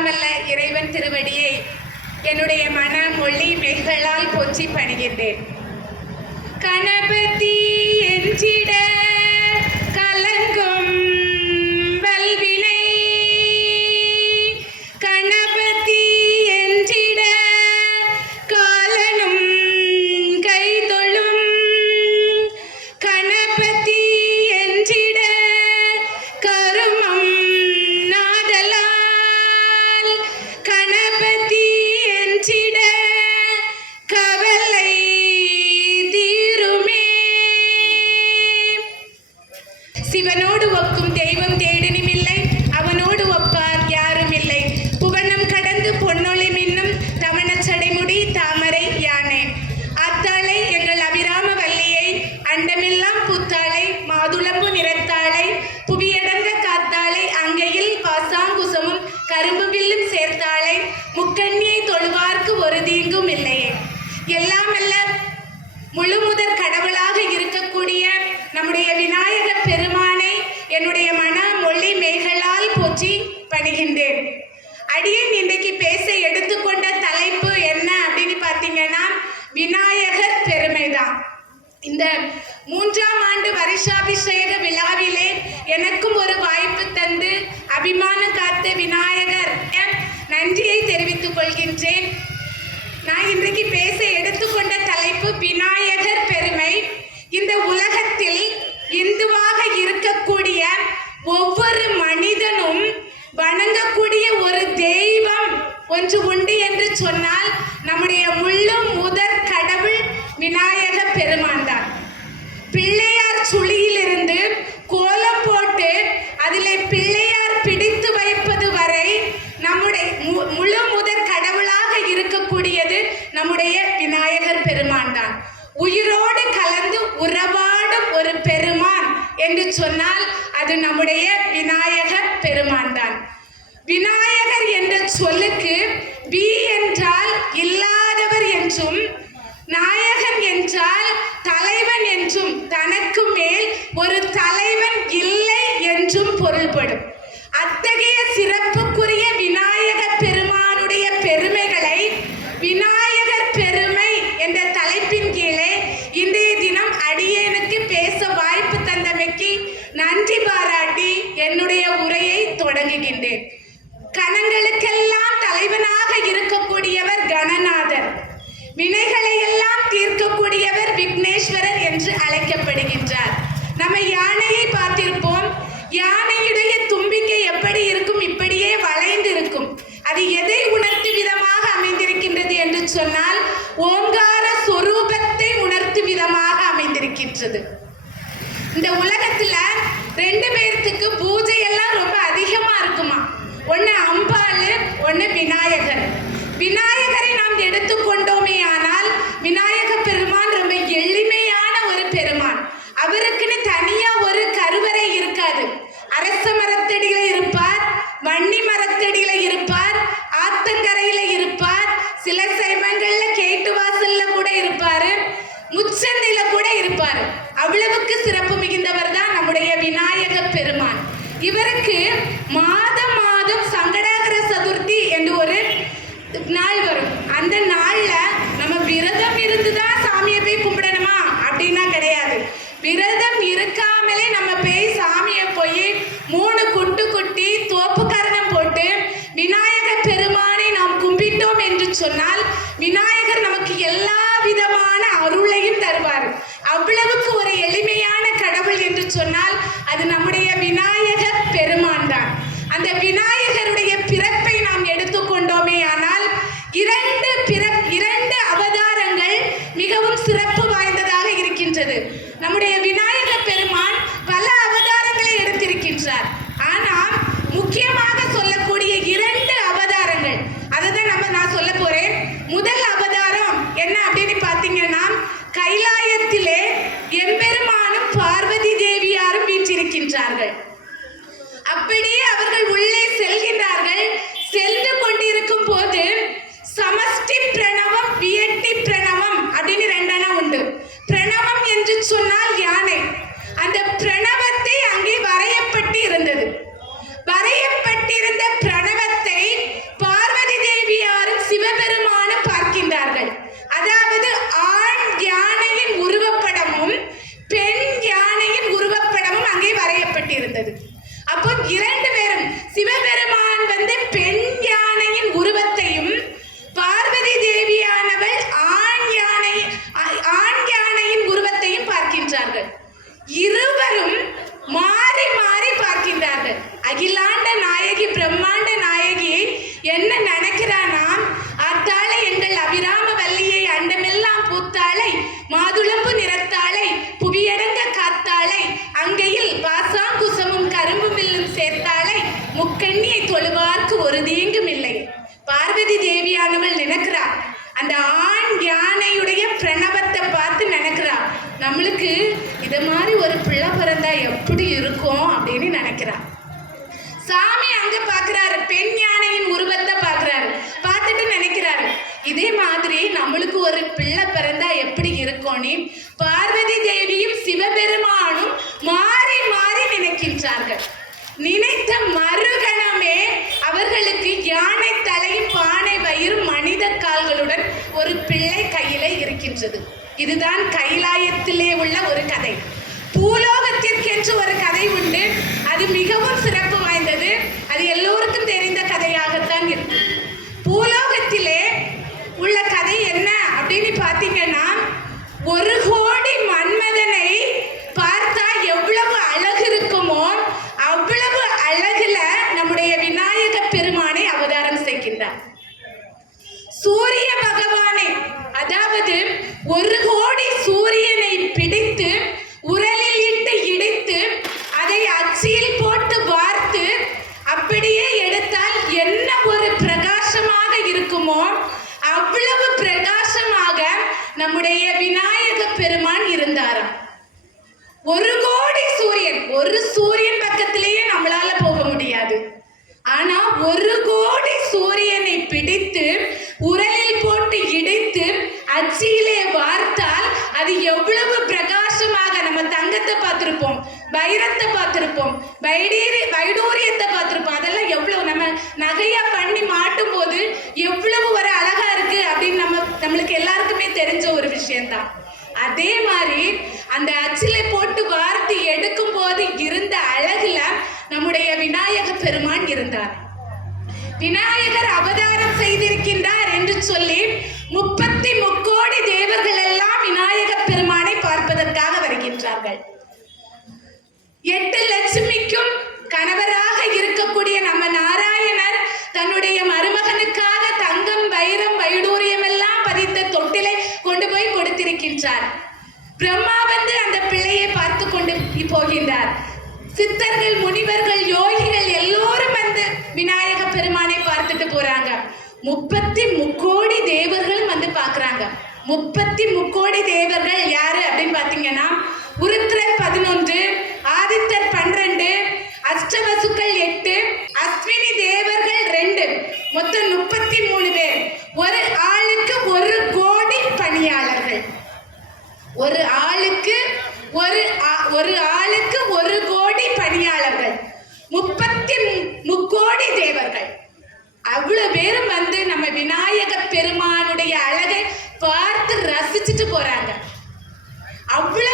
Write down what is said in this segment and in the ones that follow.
எல்லாம் அல்ல இறைவன் திருவடியை என்னுடைய மனம் மொழி மெய்களால் பொச்சி பணிகின்றேன். கணபதி வணங்கக்கூடிய ஒரு தெய்வம் ஒன்று உண்டு என்று சொன்னால் நம்முடைய முழு முதற் கடவுள் விநாயக பெருமான் தான். பிள்ளையார் சுழியிலிருந்து கோலம் போட்டு அதில் பிள்ளையார் பிடித்து வைப்பது வரை நம்முடைய முழு முதற் கடவுளாக இருக்கக்கூடியது நம்முடைய விநாயகர் பெருமான் தான். உயிரோடு கலந்து உறவாடும் ஒரு பெருமான் என்று சொன்னால் அது நம்முடைய அப்படின்னு சொன்னால் விநாயகர் நமக்கு எல்லா விதமான அருளையும் தருவார். அவ்வளவுக்கு தொழுவார்க்கு ஒரு தீ யானை தலையும் பானை வயிறும் மனித கால்களுடன் ஒரு பிள்ளை கையில இருக்கின்றது. இதுதான் கைலாயத்திலே உள்ள ஒரு கதை. பூலோகத்திற்கென்று ஒரு கதை உண்டு. அது மிகவும் சிறப்பு வாய்ந்தது. அது எல்லோருக்கும் தெரிந்த கதையாகத்தான் இருக்கும். பூலோகத்திலே உள்ள கதை என்ன அப்படின்னு பார்த்தீங்கன்னா ஒரு கோடி மன்மதனை பார்த்தா எவ்வளவு அழகு இருக்குமோ அவ்வளவு அழகுல நம்முடைய விநாயக பெருமானை அவதாரம் செய்கின்றார் சூரிய பகவானை அதாவது ஒரு கோடி சூரியனை பிடித்து உரலில் இட்டு இடித்து அதை அச்சியில் போட்டு வார்த்து அப்படியே எடுத்தால் என்ன ஒரு பிரகாசமாக இருக்குமோ அவ்வளவு பிரகாசமாக நம்முடைய விநாயக பெருமான் இருந்தாராம் ஒரு கோடி சூரியன் ஒரு சூரியன் பக்கத்திலேயே நம்மளால போக முடியாது ஆனா ஒரு கோடி சூரியனை பிடித்து உரலில் போட்டு இடித்து அச்சியிலே வார்த்தால் அது எவ்வளவு பிரகாசமாக நம்ம தங்கத்தை பார்த்திருப்போம் வைரத்தை பார்த்துருப்போம். வைடீரி வைடூரியத்தை பார்த்துருப்போம். அதெல்லாம் எவ்வளோ நம்ம நகையாக பண்ணி போகின்றார். சித்தர்கள் முனிவர்கள் யோகிகள் எல்லோரும் வந்து விநாயக பெருமானை பார்த்துட்டு போறாங்க. முப்பத்தி முக்கோடி தேவர்களும் வந்து பாக்குறாங்க முப்பத்தி முக்கோடி தேவர்கள் யாரு அப்படின்னு பாத்தீங்கன்னா உருத்திரர் பதினொன்று ஆதித்தர் பன்னிரண்டு அஷ்டவசுக்கள் எட்டு அஸ்வினி தேவர்கள் ரெண்டு. மொத்தம் முப்பத்தி மூணு பேர். ஒரு ஆளுக்கு ஒரு கோடி பணியாளர்கள். ஒரு ஆளுக்கு ஒரு ஆ- ஒரு ஆளுக்கு ஒரு கோடி பணியாளர்கள் முப்பத்தி மு- முக்கோடி தேவர்கள். அவ்வளவு பேரும் வந்து நம்ம விநாயக பெருமானுடைய அழகை பார்த்து ரசிச்சுட்டு போறாங்க. அவ்வளவு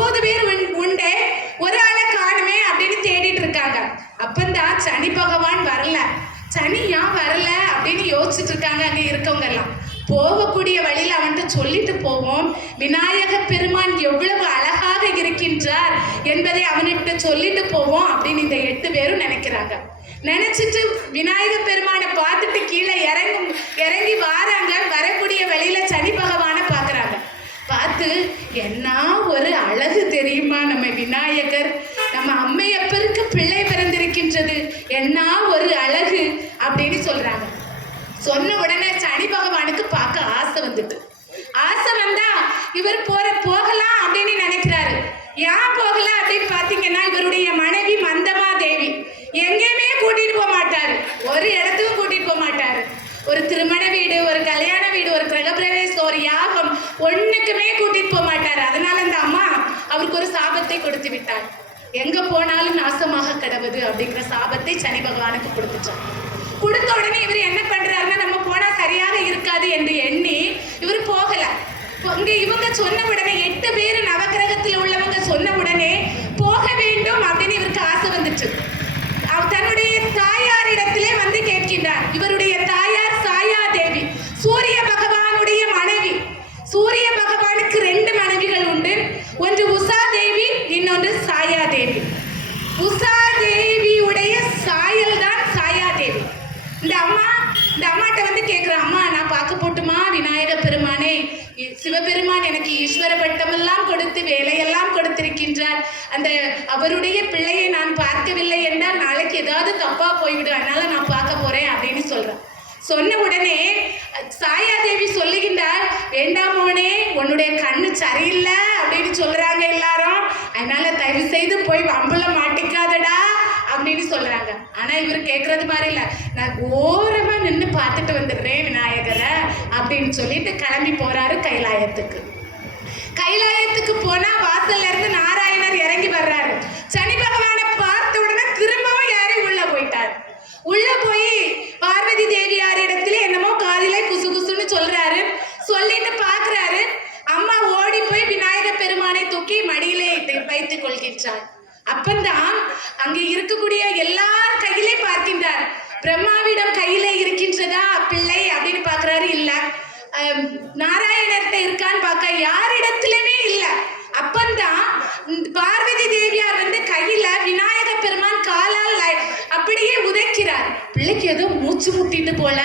ஒன்பது பேர் உண்- உண்டே. ஒரு ஆளை காணுமே அப்படின்னு தேடிட்டு இருக்காங்க. அப்பந்தான் சனி பகவான் வரல. சனி ஏன் வரல அப்படின்னு யோசிச்சுட்டு இருக்காங்க அங்கே இருக்கவங்க எல்லாம். போகக்கூடிய வழியில் அவன்கிட்ட சொல்லிட்டு போவோம். விநாயக பெருமான் எவ்வளவு அழகாக இருக்கின்றார் என்பதை அவன்கிட்ட சொல்லிட்டு போவோம் அப்படின்னு இந்த எட்டு பேரும் நினைக்கிறாங்க. நினைச்சிட்டு விநாயக பெருமானை பார்த்துட்டு கீழே இறங்கும் இறங்கி வாராங்க. வரக்கூடிய வழியில சனி பார்த்து என்ன ஒரு அழகு தெரியுமா நம்ம விநாயகர்? நம்ம அம்மையப்பருக்கு பிள்ளை பிறந்திருக்கின்றது. என்ன ஒரு அழகு? அப்படின்னு சொல்றாங்க. சொன்ன உடனே சனி பகவானுக்கு பார்க்க ஆசை வந்துட்டு. ஆசை வந்தா இவர் போற போகலாம் அப்படின்னு நினைக்கிறாரு. ஏன் போகலாம் அப்படின்னு பாத்தீங்கன்னா இவருடைய மனைவி மந்தமா தேவி எங்கேயுமே கூட்டிட்டு போக மாட்டாரு ஒரு இடத்துக்கும் கூட்டிட்டு போக மாட்டாரு ஒரு திருமண வீடு ஒரு கல்யாண வீடு ஒரு கிரகப்பிரவேசம் ஒரு யாகம் ஒண்ணுக்குமே கூட்டிட்டு போக மாட்டாரு. அதனால அந்த அம்மா அவருக்கு ஒரு சாபத்தை கொடுத்து விட்டார். எங்க போனாலும் நாசமாக கிடவது அப்படிங்கிற சாபத்தை சனி பகவானுக்கு கொடுத்துட்டார். கொடுத்த உடனே இவர் என்ன பண்றாரு நம்ம போனா சரியாக இருக்காது என்று எண்ணி இவர் போகல இங்க இவங்க சொன்ன உடனே எட்டு பேர் நவக்கிரகத்தில் உள்ளவங்க சொன்ன உடனே போக வேண்டும் அப்படின்னு இவருக்கு ஆசை வந்துச்சு அவர் தன்னுடைய தாயாரிடத்திலே வந்து கேட்கின்றார் இவருடைய தாயார் சாயா தேவி சூரிய பகவான் போகட்டுமா விநாயக பெருமானே இ- சிவபெருமான் எனக்கு ஈஸ்வர பட்டமெல்லாம் கொடுத்து வேலையெல்லாம் கொடுத்திருக்கின்றார். அந்த அவருடைய பிள்ளையை நான் பார்க்கவில்லை என்றால் நாளைக்கு ஏதாவது தப்பா போய்விடும். அதனால நான் பார்க்க போறேன் அப்படின்னு சொல்றேன் சொன்ன உடனே சாயாதேவி சொல்லுகின்றார் வேண்டாம் மோனே உன்னுடைய கண்ணு சரியில்லை அப்படின்னு சொல்றாங்க எல்லாரும். அதனால தயவு செய்து போய் வம்புல மாட்டிக்காதடா. அப்படின்னு சொல்றாங்க. ஆனா இவர் கேட்கறது மாதிரி இல்ல நான் ஓரமா நின்று பார்த்துட்டு வந்துடுறேன் விநாயகரை அப்படின்னு சொல்லிட்டு கிளம்பி போறாரு கைலாயத்துக்கு. கைலாயத்துக்கு போனா வாசல்ல இருந்து நாராயணர் இறங்கி வர்றாரு சனி பகவானை பார்த்த உடனே திரும்பவும் ஏறி உள்ள போயிட்டார் உள்ள போய் பார்வதி தேவியார் இடத்துல என்னமோ காதில குசு குசுன்னு சொல்றாரு சொல்லிட்டு பாக்குறாரு அம்மா ஓடி போய் விநாயக பெருமானை தூக்கி மடியிலே இட்டு- வைத்துக் கொள்கின்றார் அப்பந்தான் அங்கே இருக்கக்கூடிய எல்லார் கையிலே பார்க்கின்றார் பிரம்மாவிடம் கையிலே இருக்கின்றதா பிள்ளை அப்படின்னு பார்க்கறாரு இல்ல அஹ், நாராயணர்கிட்ட இருக்கான்னு பார்க்க யாரிடத்திலுமே இல்ல அப்பந்தான் இந்த பார்வதி தேவியார் வந்து கையில விநாயக பெருமான் காலால் லை- அப்படியே பிள்ளைக்கு ஏதோ மூச்சு முட்டிட்டு போல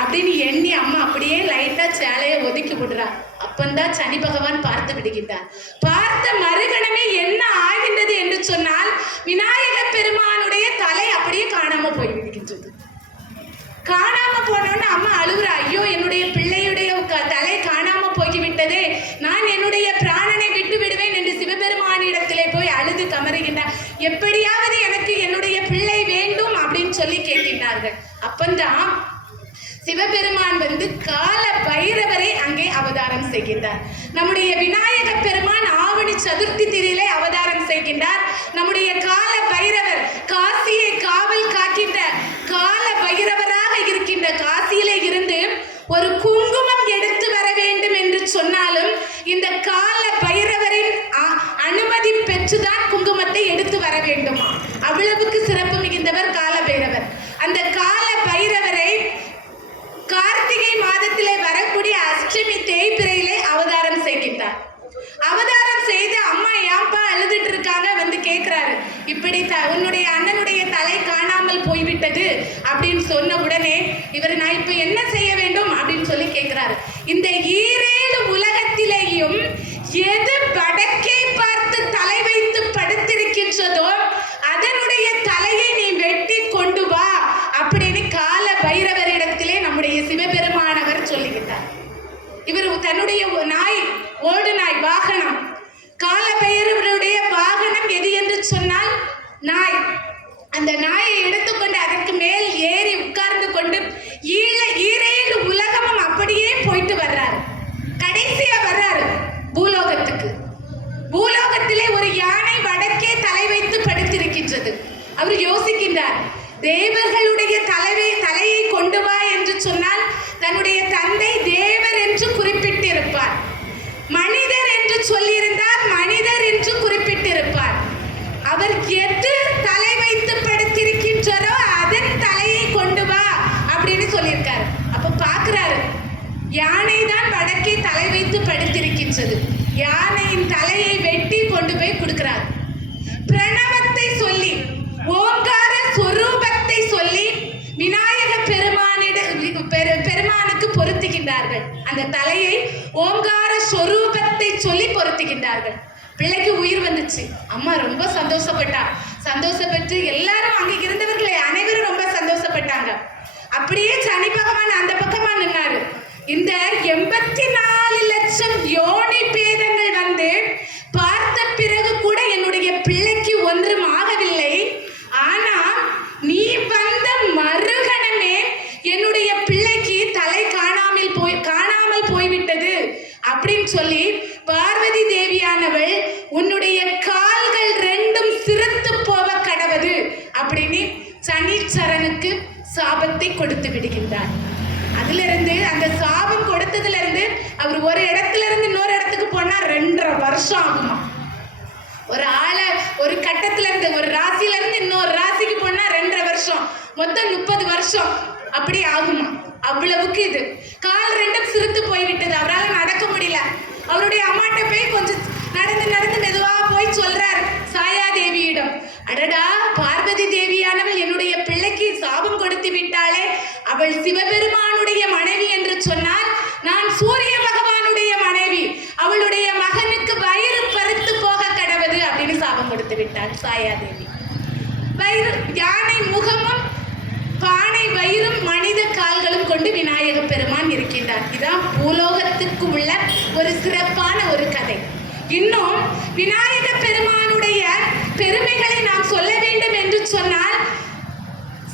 அப்படின்னு எண்ணி அம்மா அப்படியே லைட்டா சேலையை ஒதுக்கி விடுறார். அப்பந்தான் சனி பகவான் பார்த்து விடுகின்றார். பார்த்த மறுகணமே என்ன ஆகின்றது என்று சொன்னால் விநாயக பெருமானுடைய தலை அப்படியே காணாம போய் விடுகின்றது காணாம போனோன்னு அம்மா அழுகுறா ஐயோ என்னுடைய பிள்ளையுடைய க- தலை காணாம போய்விட்டதே நான் என்னுடைய பிராணனை விட்டு விடுவேன் என்று சிவபெருமானிடத்திலே போய் அழுது கமறுகின்றார் எப்படியாவது எனக்கு என்னுடைய பிள்ளை வேண்டும் அப்படின்னு கூறினார்கள் அப்பந்தான் சிவபெருமான் வந்து கால பைரவரை அங்கே அவதாரம் செய்கின்றார். நம்முடைய விநாயக பெருமான் ஆவணி சதுர்த்தி திரியிலே அவதாரம் செய்கின்றார் நம்முடைய கால பைரவர் காசியை காவல் காக்கின்ற கால பைரவராக இருக்கின்ற காசியிலே இருந்து ஒரு குங்குமம் எடுத்து வர வேண்டும் என்று சொன்னாலும் இந்த கால பைரவரின் அ- அனுமதி பெற்றுதான் குங்குமத்தை எடுத்து வர வேண்டுமா அவ்வளவுக்கு சிறப்பு மிகுந்தவர் கால பைரவர் அந்த கால பைரவரை கார்த்திகை மாதத்திலே வரக்கூடிய அஷ்டமி தேய்பிரையிலே அவதாரம் செய்கின்றார் அவதாரம் செய்து அம்மா ஏன்பா அழுதுட்டு இருக்காங்க வந்து கேக்குறாரு இப்படி த உன்னுடைய அண்ணனுடைய தலை காணாமல் போய்விட்டது அப்படின்னு சொன்ன உடனே இவர் நான் இப்போ என்ன செய்ய வேண்டும்? அப்படின்னு சொல்லி கேட்கிறாரு இந்த ஈரேழு உலகத்திலேயும் எது வடக்கே நாய். அந்த நாயை எடுத்துக்கொண்டு அதற்கு மேல் ஏறி உட்கார்ந்து கொண்டு ஈழ ஈரையில் உலகமும் அப்படியே போயிட்டு வர்றாரு. கடைசியா வர்றாரு பூலோகத்துக்கு. பூலோகத்திலே ஒரு யானை வடக்கே தலை வைத்து படுத்திருக்கின்றது. அவர் யோசிக்கின்றார் தேவர்களுடைய தலைவை தலையை கொண்டு வா என்று சொன்னால் தன்னுடைய தந்தை தேவர் என்று குறிப்பிட்டிருப்பார். மனிதர் என்று சொல்லியிருந்தால் மனிதர் என்று குறிப்பிட்டிருப்பார். அவர் எது தலை வைத்து படுத்திருக்கின்றாரோ அதன் தலையை கொண்டு வா அப்படின்னு சொல்லியிருக்காரு. அப்ப பாக்குறாரு யானை தான் வடக்கே தலை வைத்து படுத்திருக்கின்றது. யானையின் தலையை வெட்டி கொண்டு போய் கொடுக்கிறார். பிரணவத்தை சொல்லி ஓங்கார சொரூபத்தை சொல்லி விநாயக பெருமானிட பெரு- பெருமானுக்கு பொருத்துகின்றார்கள். அந்த தலையை ஓங்கார சொரூபத்தை சொல்லி பொருத்துகின்றார்கள். பிள்ளைக்கு உயிர் அம்மா ரொம்ப சந்தோஷப்பட்டா. சந்தோஷப்பட்டு எல்லாரும் அங்க இருந்தவர்களை அனைவரும் ரொம்ப சந்தோஷப்பட்டாங்க. அப்படியே சனி பகவான் அந்த பக்கமா நின்னாரு. இந்த எண்பத்தி ஒரு ஆளை ஒரு கட்டத்துல இருந்து ஒரு ராசில இருந்து இன்னொரு ராசிக்கு போனா ரெண்டரை வருஷம் மொத்தம் முப்பது வருஷம் அப்படி ஆகுமா? அவ்வளவுக்கு இது. கால் ரெண்டும் சிரித்து போய்விட்டது. அவரால் நடக்க முடியல. அவருடைய அம்மாட்ட போய் கொஞ்சம் நடந்து நடந்து மெதுவாக போய் சொல்றார் சாயா தேவியிடம் அடடா பார்வதி தேவியானவள் என்னுடைய பிள்ளைக்கு சாபம் கொடுத்து விட்டாளே. அவள் சிவபெருமானுடைய மனைவி என்று சொன்னால் நான் சூரிய பகவானுடைய மனைவி. அவளுடைய மகனுக்கு சொல்லி சாபம் கொடுத்து இருக்கின்றாள் சாயாதேவி. வயிறு யானை முகமும் பானை வயிறும் மனித கால்களும் கொண்டு விநாயக பெருமான் இருக்கின்றார். இதான் பூலோகத்துக்கு உள்ள ஒரு சிறப்பான ஒரு கதை. இன்னும் விநாயக பெருமானுடைய பெருமைகளை நாம் சொல்ல வேண்டும் என்று சொன்னால்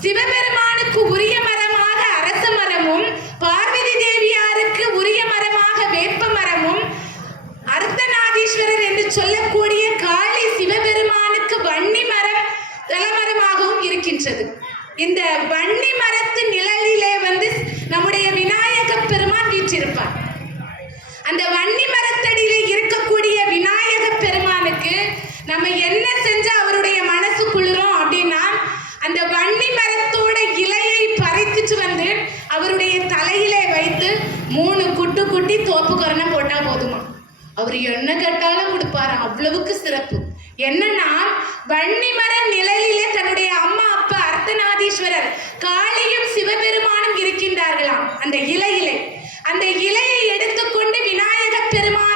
சிவபெருமானுக்கு உரிய மரமாக அரச மரமும் பார்வதி தேவியாருக்கு உரிய மரமாக வேப்ப மரமும் அர்த்தநாதீஸ்வரர் என்று சொல்லக்கூடிய காளி சிவபெருமானுக்கு வன்னி மரம் தலமரமாகவும் இருக்கின்றது. இந்த வன்னி மரத்து நிழலிலே வந்து நம்முடைய விநாயக பெருமான் வீற்றிருப்பார் அந்த வன்னி மரத்தடியிலே இருக்கக்கூடிய விநாயக பெருமானுக்கு நம்ம என்ன செஞ்சா அவருடைய மனசு குளிரும் அப்படின்னா அந்த வன்னி மரத்தோட இலையை பறித்துட்டு வந்து அவருடைய தலையிலே வைத்து மூணு குட்டு குட்டி தோப்பு கொரணை போட்டா போதுமா அவர் என்ன கேட்டாலும் கொடுப்பாரு அவ்வளவுக்கு சிறப்பு என்னன்னா வன்னி மர நிழலிலே தன்னுடைய அம்மா அப்பா அர்த்தநாதீஸ்வரர் காளியும் சிவபெருமானும் இருக்கின்றார்களாம் அந்த இலையிலே அந்த இலையை எடுத்துக்கொண்டு விநாயக